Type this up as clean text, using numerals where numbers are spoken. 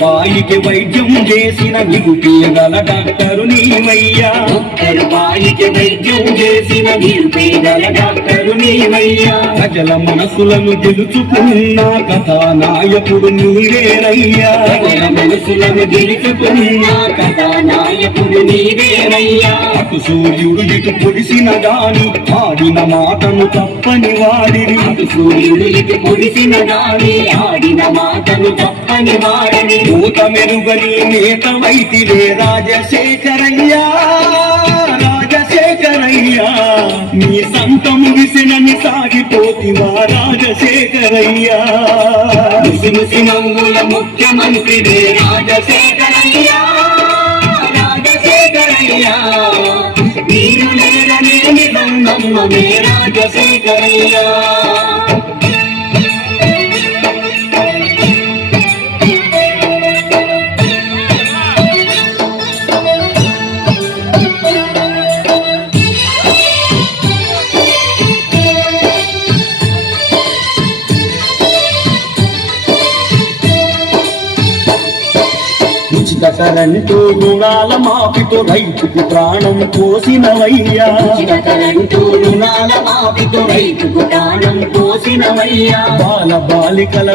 రూపాయికి వైద్యం చేసిన నిరుపేదల డాక్టరు నీవయ్యా. ఒక్క రూపాయికి వైద్యం చేసిన నిరుపేదల డాక్టరు నీవయ్యా. ప్రజల మనసులను గెలుచుకున్న కథానాయకుడు నీవేనయ్యా. ప్రజల మనసులను గెలుచుకున్న కథానాయకుడు నీవేనయ్యా. అటు సూర్యుడు ఇటు పొడిసిన గాని ఆడిన మాటను తప్పని వాడిని. అటు సూర్యుడు ఇటు పొడిసిన గాని ఆడిన మాటను తప్పని వాడిని. పూత మెరుగని నేత వైతిలే రాజశేఖరయ్యా. రాజశేఖరయ్యా నీ సంతము విసినని సాగిపోతివా రాజశేఖరయ్యా. ముసి ముసి నవ్వుల ముఖ్యమంత్రివే రాజశేఖరయ్యా. రాజశేఖరయ్యా మీరు లేరనే నిజం నమ్మమే రాజశేఖరయ్యా. ఉచిత కరెంటు రుణాల మాఫీతో రైతుకు ప్రాణం పోసినవయ్యా. ఉచిత కరెంటు రుణాల మాఫీతో రైతుకు ప్రాణం పోసినవయ్యా. బాల బాలికల